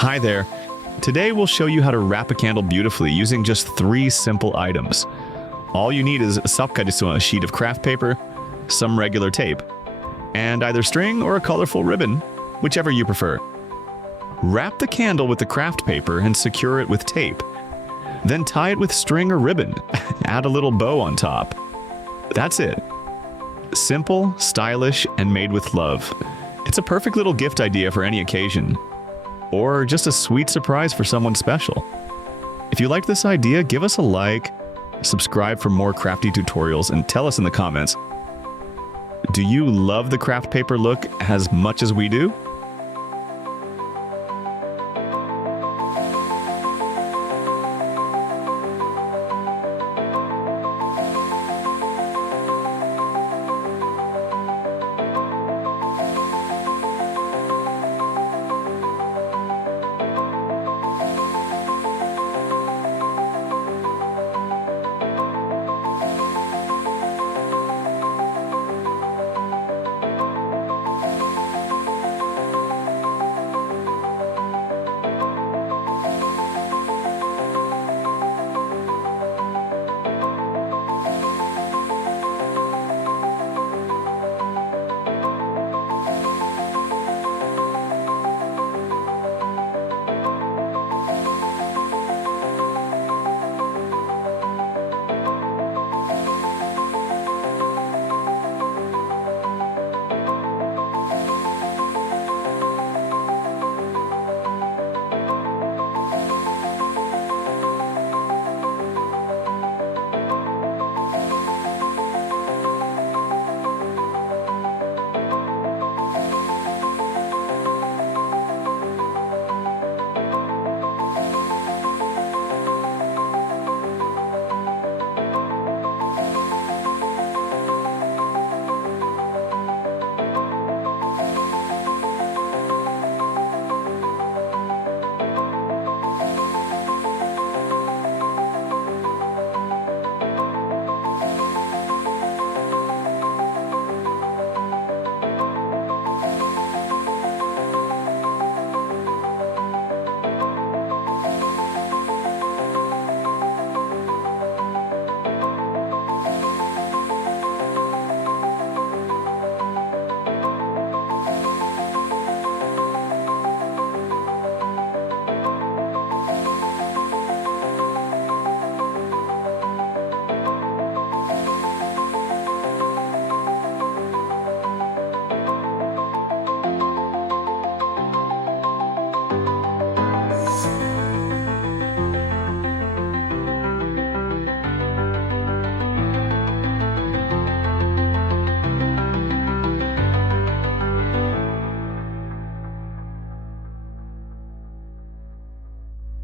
Hi there. Today we'll show you how to wrap a candle beautifully using just 3 simple items. All you need is a sheet of craft paper, some regular tape, and either string or a colorful ribbon, whichever you prefer. Wrap the candle with the craft paper and secure it with tape. Then tie it with string or ribbon. Add a little bow on top. That's it. Simple, stylish, and made with love. It's a perfect little gift idea for any occasion. Or just a sweet surprise for someone special. If you liked this idea, give us a like, subscribe for more crafty tutorials, and tell us in the comments, do you love the craft paper look as much as we do?